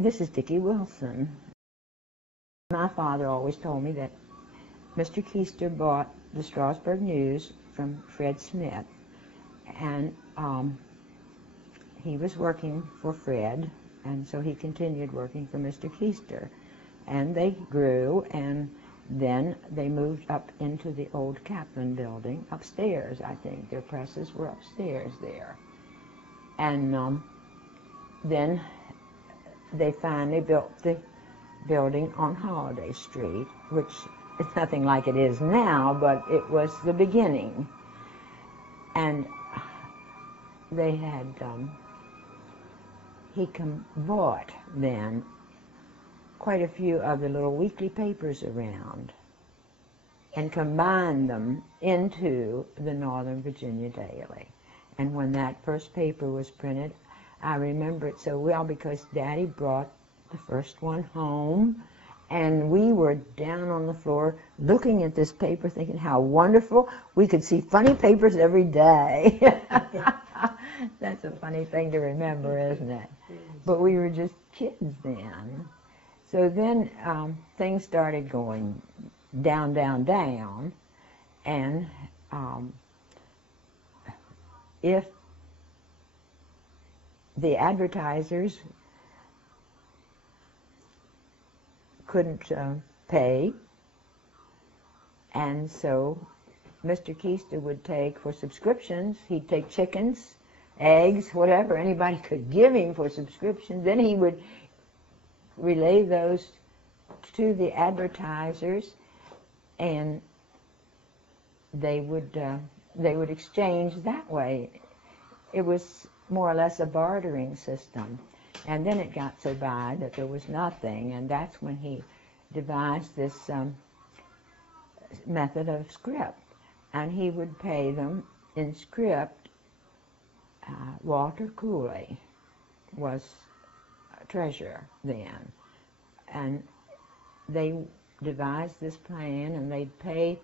This is Dickie Wilson. My father always told me that Mr. Keister bought the Strasburg News from Fred Smith, and he was working for Fred, and so he continued working for Mr. Keister. And they grew, and then they moved up into the old Kaplan building, upstairs, I think. Their presses were upstairs there. And then they finally built the building on Holiday Street, which is nothing like it is now, but it was the beginning. And they had, he bought then quite a few of the little weekly papers around and combined them into the Northern Virginia Daily. And when that first paper was printed, I remember it so well because Daddy brought the first one home, and we were down on the floor looking at this paper thinking how wonderful. We could see funny papers every day. That's a funny thing to remember, isn't it? But we were just kids then. So then things started going down, down, down, and if the advertisers couldn't pay, and so Mr. Keister would take, for subscriptions, he'd take chickens, eggs, whatever anybody could give him for subscriptions. Then he would relay those to the advertisers, and they would exchange that way. It was more or less a bartering system. And then it got so bad that there was nothing, and that's when he devised this method of script. And he would pay them in script. Walter Cooley was treasurer then, and they devised this plan, and they'd pay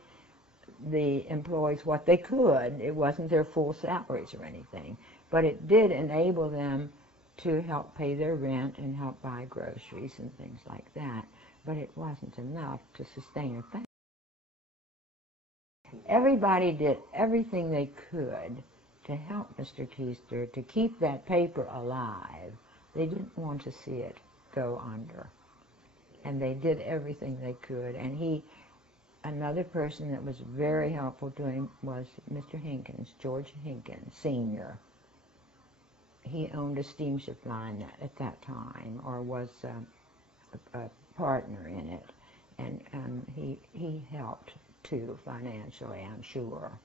the employees what they could. It wasn't their full salaries or anything, but it did enable them to help pay their rent and help buy groceries and things like that. But it wasn't enough to sustain a family. Everybody did everything they could to help Mr. Keister to keep that paper alive. They didn't want to see it go under. And they did everything they could. And another person that was very helpful to him was Mr. Hinkins, George Hinkins, Sr. He owned a steamship line at that time, or was a partner in it, and he helped too financially, I'm sure.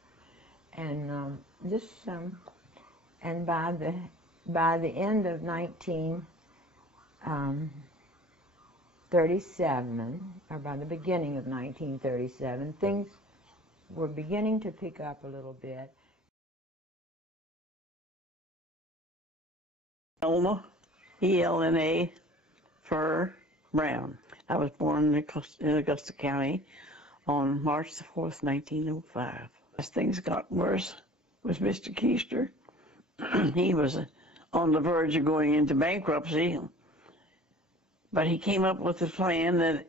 And and by the end of 1937, or by the beginning of 1937, things were beginning to pick up a little bit. Elma, E-L-N-A, Fur Brown. I was born in Augusta County on March the 4th, 1905. As things got worse with Mr. Keister, he was on the verge of going into bankruptcy, but he came up with a plan that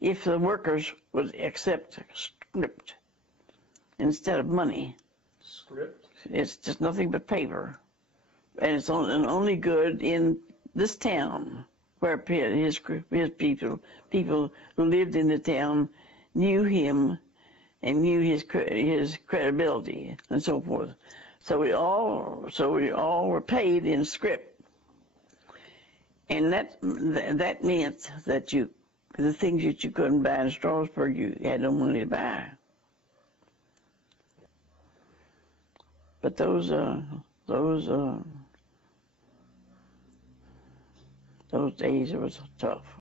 if the workers would accept script instead of money. Script? It's just nothing but paper. And it's only good in this town, where his people who lived in the town knew him and knew his credibility and so forth. So we all were paid in script, and that meant that the things that you couldn't buy in Strasburg, you had no money to buy. But those days, it was tough.